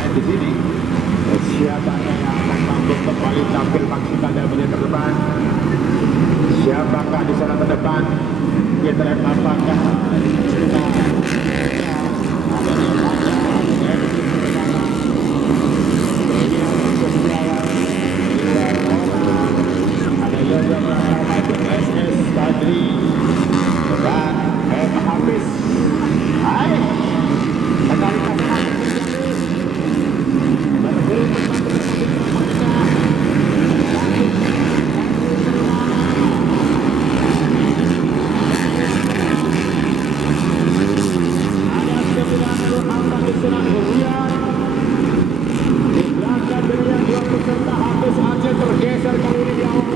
main di sini. Siapakah yang akan mampu kembali tampil maksimal dan menjadi terdepan? Siapakah di sana terdepan? Kita lihat apakah ada Yoyo Pratama SS Kadri dan Hafiz. Hai, sekali tergeser kali ini di awal.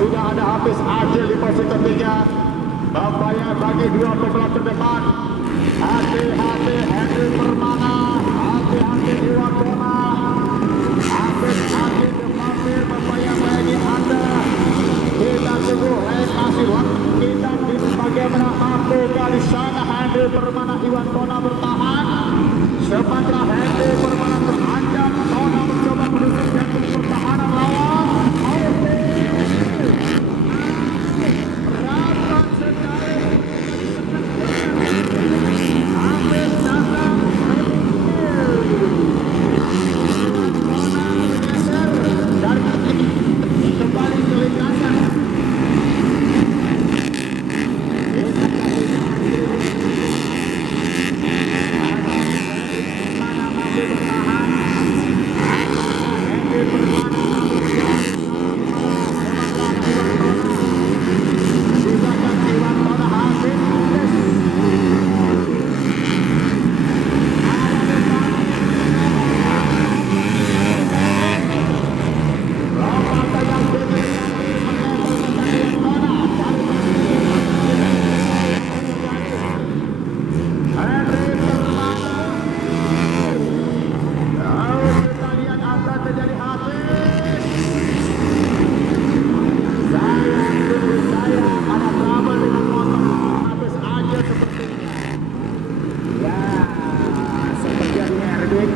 Sudah ada Hafiz Adil di posisi ketiga. Bahaya bagi dua pembalap terdepan. Hati-hati Henry Permana, hati-hati Iwan Bona. Hafiz Adil dipanggil, bahaya bagi Anda. Kita tunggu masih waktu kita di bagaimana mampu kali sana Henry Permana, Iwan Bona bertahan. Sementara Henry Permana terancam, Bona mencoba menunjukkan pertahanan lawan.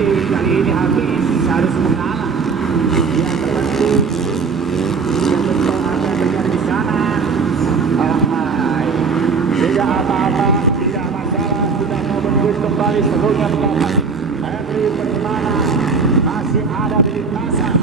Kali ini Hafiz harus mengalah. Dia terbentuk. Dia bentuk apa yang terjadi di sana. Tidak apa-apa, tidak masalah. Sudah mau menembus kembali seluruhnya belakang. Henry Permana masih ada di lintasan.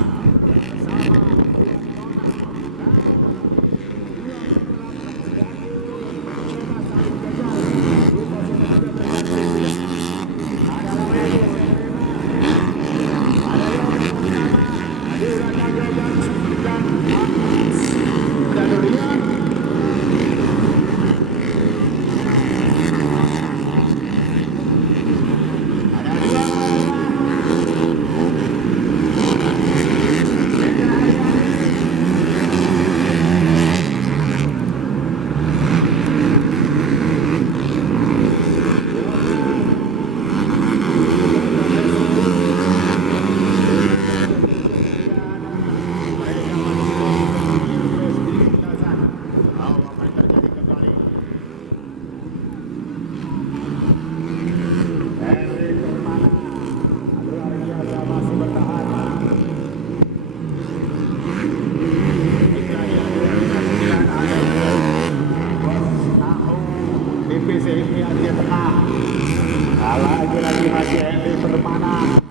Lagi-lagi masih Henry Permana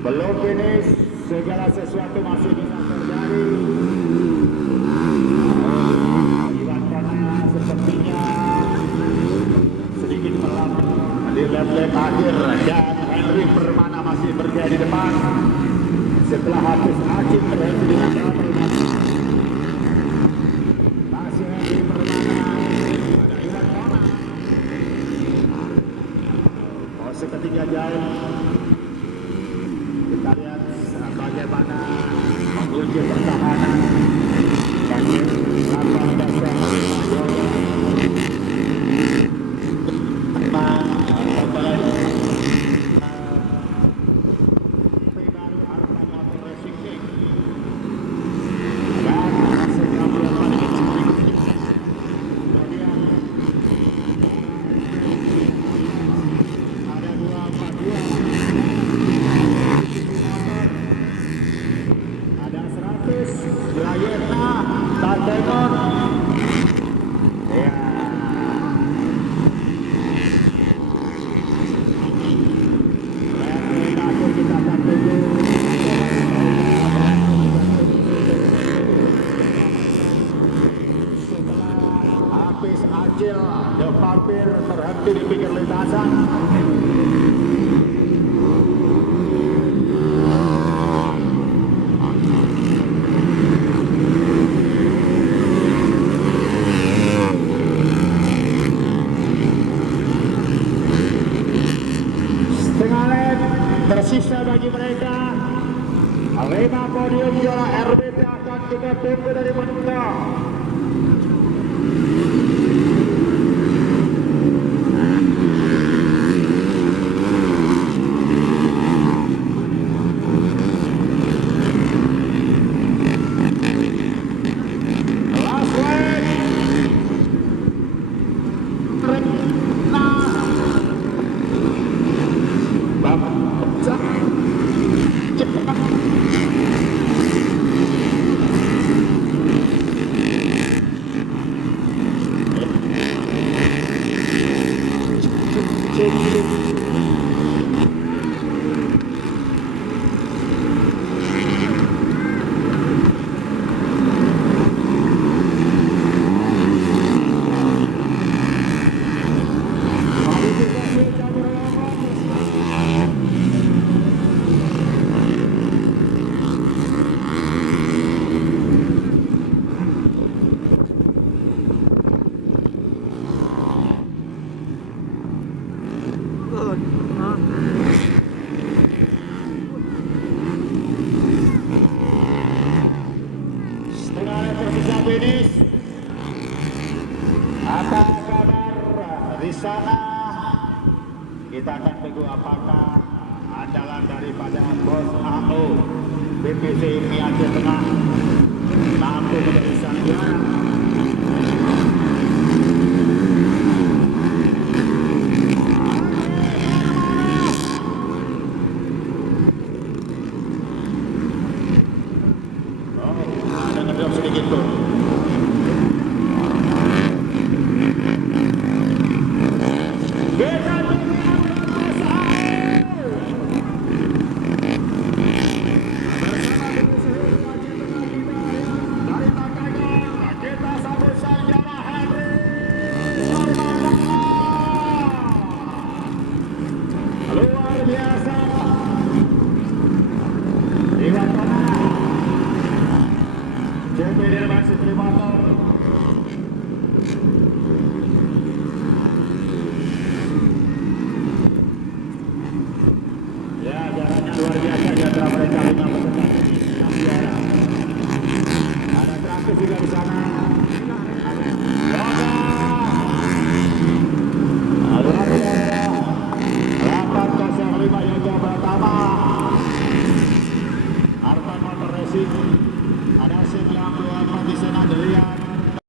belum finish, segala sesuatu masih bisa terjadi. Iwan Bona sepertinya sedikit melambat di lap-lap akhir dan Henry Permana masih berjaya di depan. Setelah habis Acil berhenti di belakang. Masih Henry Permana. Ada Iwan Kona. Pose ketiga jauh. Kita lihat bagaimana menguji pertahanan. Bagi lapang dasar. The Vampir terhenti di pinggir lintasan. Setengah lap tersisa bagi mereka. 5 podium juara RBP akan kita tunggu dari mentok. Finish. Apa kabar di sana? Kita akan tunggu apakah andalan daripada bos AO BPC Aceh Tengah mampu menjadi sang juara. Ada ngedrop sedikit tuh. Luar biasa